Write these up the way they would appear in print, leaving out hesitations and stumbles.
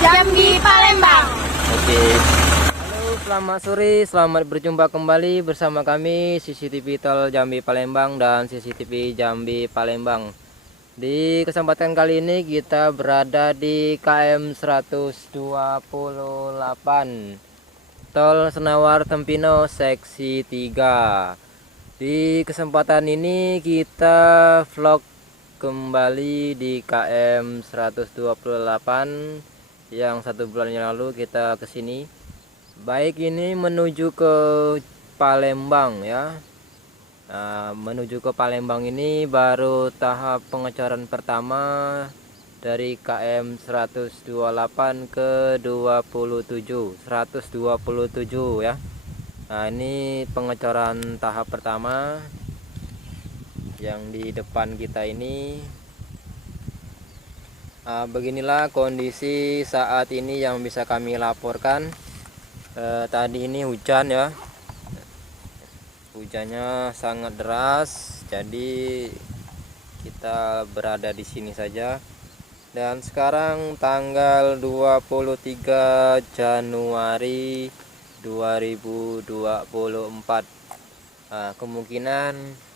Jambi, Palembang. Oke. Halo, selamat sore, selamat berjumpa kembali bersama kami CCTV Tol Jambi Palembang dan CCTV Jambi Palembang. Di kesempatan kali ini kita berada di KM 128 Tol Senawar Tempino seksi 3. Di kesempatan ini kita vlog kembali di KM 128 yang 1 bulan yang lalu kita kesini. Baik ini menuju ke Palembang ya. Nah, menuju ke Palembang ini baru tahap pengecoran pertama dari KM 128 ke 127 ya. Nah ini pengecoran tahap pertama yang di depan kita ini. Beginilah kondisi saat ini yang bisa kami laporkan. Tadi ini hujan ya, hujannya sangat deras, jadi kita berada di sini saja. Dan sekarang tanggal 23 Januari 2024. Kemungkinan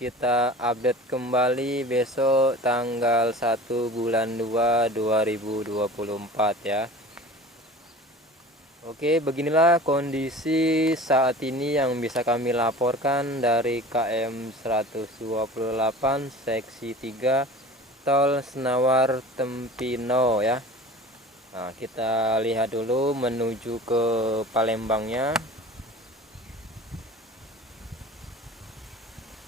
kita update kembali besok tanggal 1 bulan 2 2024 ya. Oke, beginilah kondisi saat ini yang bisa kami laporkan dari KM 128 seksi 3 Tol Senawar Tempino ya. Nah, kita lihat dulu menuju ke Palembangnya.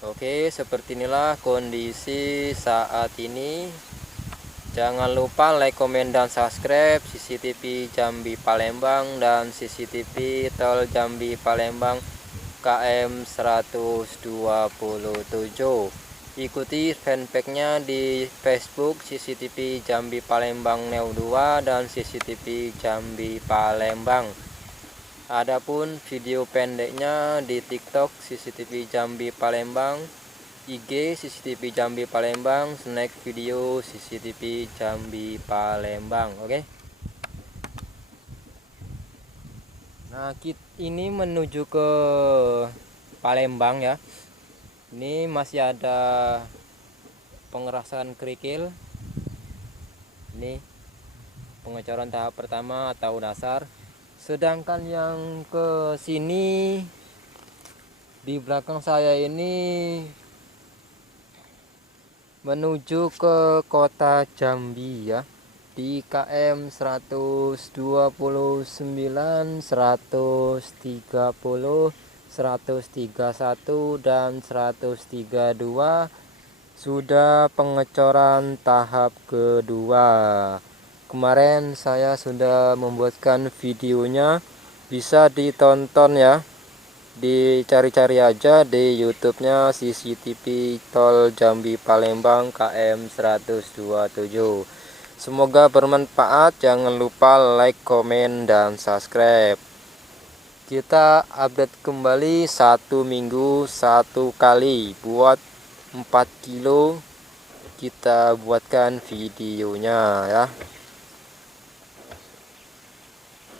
Oke, seperti inilah kondisi saat ini. Jangan lupa like, komen, dan subscribe CCTV Jambi Palembang dan CCTV Tol Jambi Palembang KM 127. Ikuti fanpage-nya di Facebook CCTV Jambi Palembang Neo 2 dan CCTV Jambi Palembang. Adapun video pendeknya di TikTok CCTV Jambi Palembang, IG CCTV Jambi Palembang, snack video CCTV Jambi Palembang. Oke. Nah, ini menuju ke Palembang ya. Ini masih ada pengerasan kerikil. Ini pengecoran tahap pertama atau dasar. Sedangkan yang ke sini di belakang saya ini menuju ke kota Jambi ya. Di KM 129, 130, 131 dan 132 sudah pengecoran tahap kedua. Kemarin saya sudah membuatkan videonya, bisa ditonton ya, dicari-cari aja di YouTube-nya CCTV Tol Jambi Palembang KM 127. Semoga bermanfaat. Jangan lupa like, komen, dan subscribe. Kita update kembali 1 minggu 1 kali. Buat 4 kilo kita buatkan videonya ya.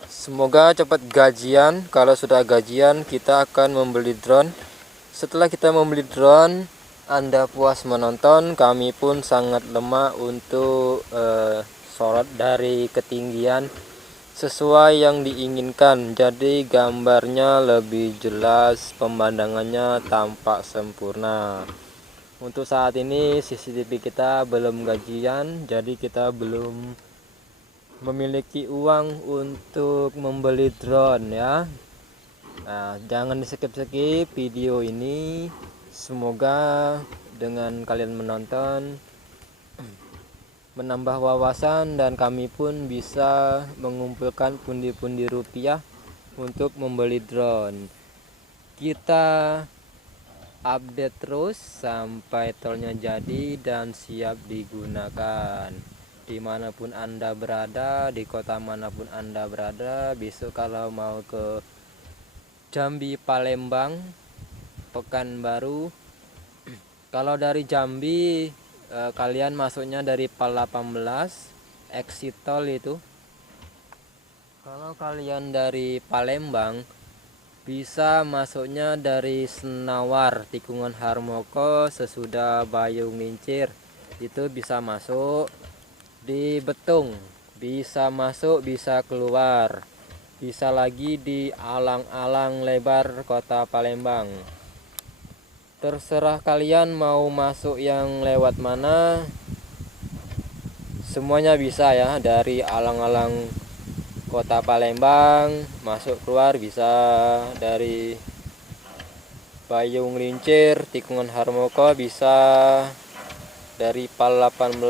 Semoga cepat gajian. Kalau sudah gajian kita akan membeli drone. Setelah kita membeli drone, Anda puas menonton, kami pun sangat lemah untuk sorot dari ketinggian sesuai yang diinginkan. Jadi gambarnya lebih jelas, pemandangannya tampak sempurna. Untuk saat ini CCTV kita belum gajian, jadi kita belum memiliki uang untuk membeli drone ya. Nah, jangan di skip video ini. Semoga dengan kalian menonton menambah wawasan dan kami pun bisa mengumpulkan pundi-pundi rupiah untuk membeli drone. Kita update terus sampai tolnya jadi dan siap digunakan. Dimanapun Anda berada, di kota manapun Anda berada, besok kalau mau ke Jambi Palembang, Pekanbaru, kalau dari Jambi kalian masuknya dari Pal 18 exit tol itu. Kalau kalian dari Palembang, bisa masuknya dari Senawar, tikungan Harmoko sesudah Bayung Lincir. Itu bisa masuk. Di Betung bisa masuk, bisa keluar. Bisa lagi di alang-alang lebar kota Palembang. Terserah kalian mau masuk yang lewat mana. Semuanya bisa ya, dari alang-alang kota Palembang masuk keluar bisa, dari Bayung Lincir tikungan Harmoko bisa, dari Pal 18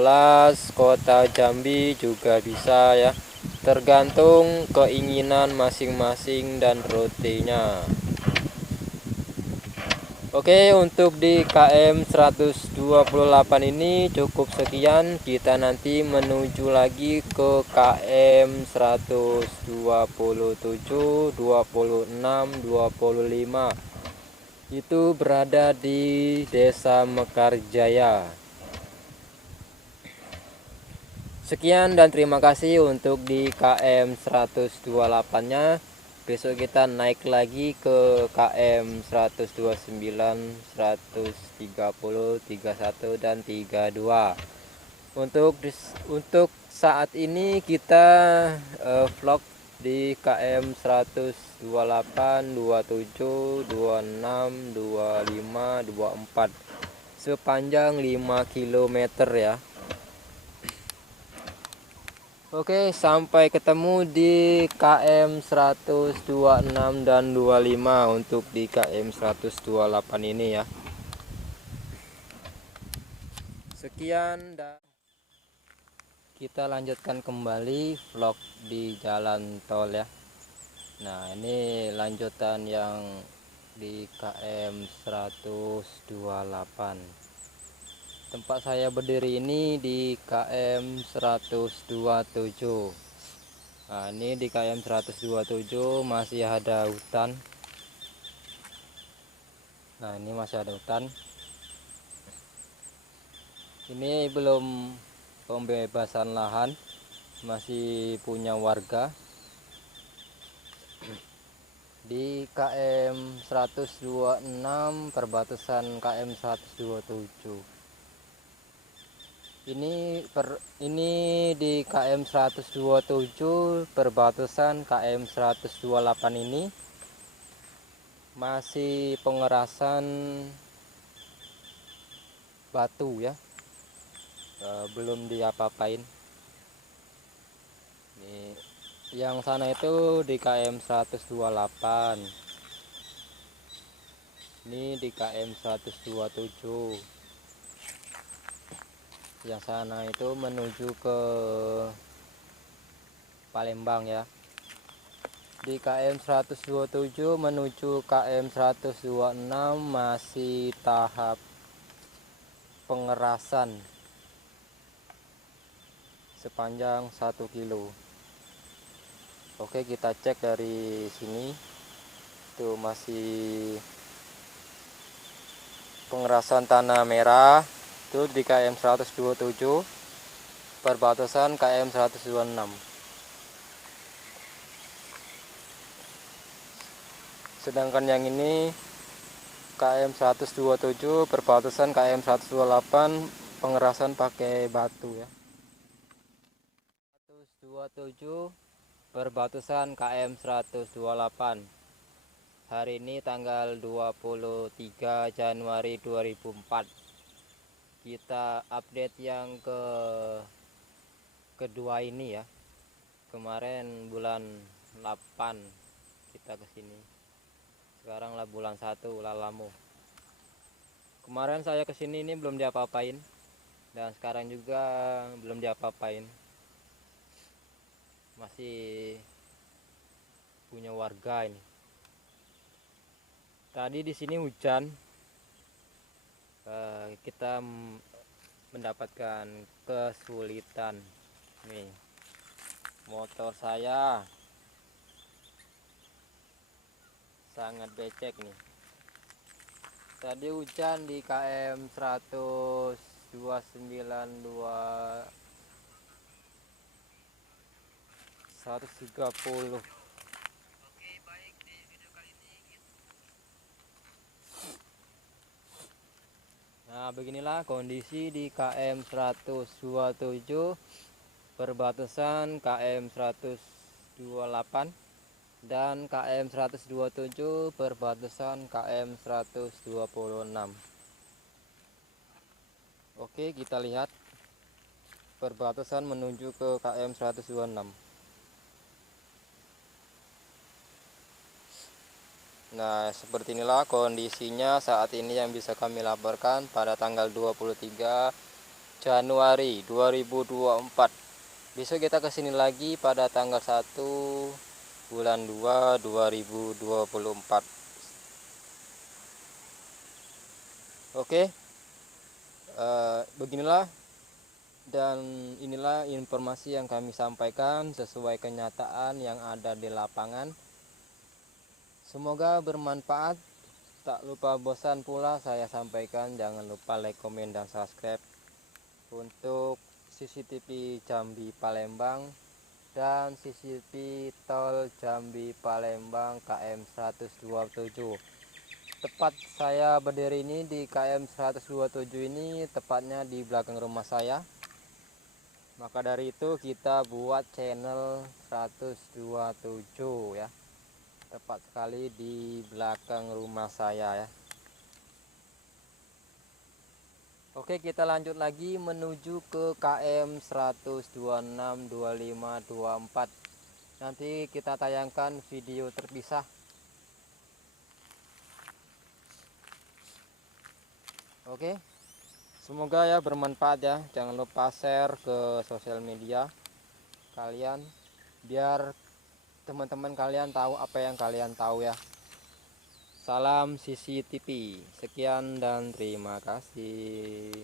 kota Jambi juga bisa ya, tergantung keinginan masing-masing dan rutenya. Oke, untuk di KM 128 ini cukup sekian. Kita nanti menuju lagi ke KM 127, 26, 25. Itu berada di Desa Mekarjaya. Sekian dan terima kasih untuk di KM 128-nya. Besok kita naik lagi ke KM 129, 130, 31 dan 32. Untuk saat ini kita vlog di KM 128, 27, 26, 25, 24 sepanjang 5 km ya. Oke, sampai ketemu di KM 126 dan 25 untuk di KM 128 ini ya. Sekian dan kita lanjutkan kembali vlog di jalan tol ya. Nah, ini lanjutan yang di KM 128. Tempat saya berdiri ini di KM 127. Nah, ini di KM 127 masih ada hutan. Nah, ini masih ada hutan. Ini belum pembebasan lahan, masih punya warga. Di KM 126 perbatasan KM 127. Ini di KM 127 perbatasan KM 128 ini masih pengerasan batu ya, belum diapa-apain. Ini yang sana itu di KM 128, ini di KM 127. Yang sana itu menuju ke Palembang ya. Di KM 127 menuju KM 126 masih tahap pengerasan sepanjang 1 kilo. Oke, kita cek dari sini. Itu masih pengerasan tanah merah. Itu di KM 127 perbatasan KM 126. Sedangkan yang ini KM 127 perbatasan KM 128 pengerasan pakai batu ya. 127 perbatasan KM 128. Hari ini tanggal 23 Januari 2004. Kita update yang kedua ini ya. Kemarin bulan 8 kita kesini. Sekarang lah bulan 1 lalamu. Kemarin saya kesini ini belum diapa-apain, dan sekarang juga belum diapa-apain. Masih punya warga ini. Tadi di sini hujan. Kita mendapatkan kesulitan. Nih, motor saya sangat becek nih. Tadi hujan di KM 129 130. Nah, beginilah kondisi di KM 127 perbatasan KM 128 dan KM 127 perbatasan KM 126. Oke, kita lihat perbatasan menuju ke KM 126. Nah, seperti inilah kondisinya saat ini yang bisa kami laporkan pada tanggal 23 Januari 2024. Besok kita kesini lagi pada tanggal 1 bulan 2 2024. Oke, beginilah dan inilah informasi yang kami sampaikan sesuai kenyataan yang ada di lapangan. Semoga bermanfaat. Tak lupa bosan pula saya sampaikan, jangan lupa like, komen, dan subscribe untuk CCTV Jambi Palembang dan CCTV Tol Jambi Palembang KM 127. Tepat saya berdiri ini di KM 127 ini, tepatnya di belakang rumah saya. Maka dari itu kita buat channel 127 ya. Tepat sekali di belakang rumah saya ya. Oke, kita lanjut lagi menuju ke KM 126, 25, 24. Nanti kita tayangkan video terpisah. Oke, semoga ya bermanfaat ya. Jangan lupa share ke sosial media kalian biar teman-teman kalian tahu apa yang kalian tahu ya. Salam CCTV. Sekian dan terima kasih.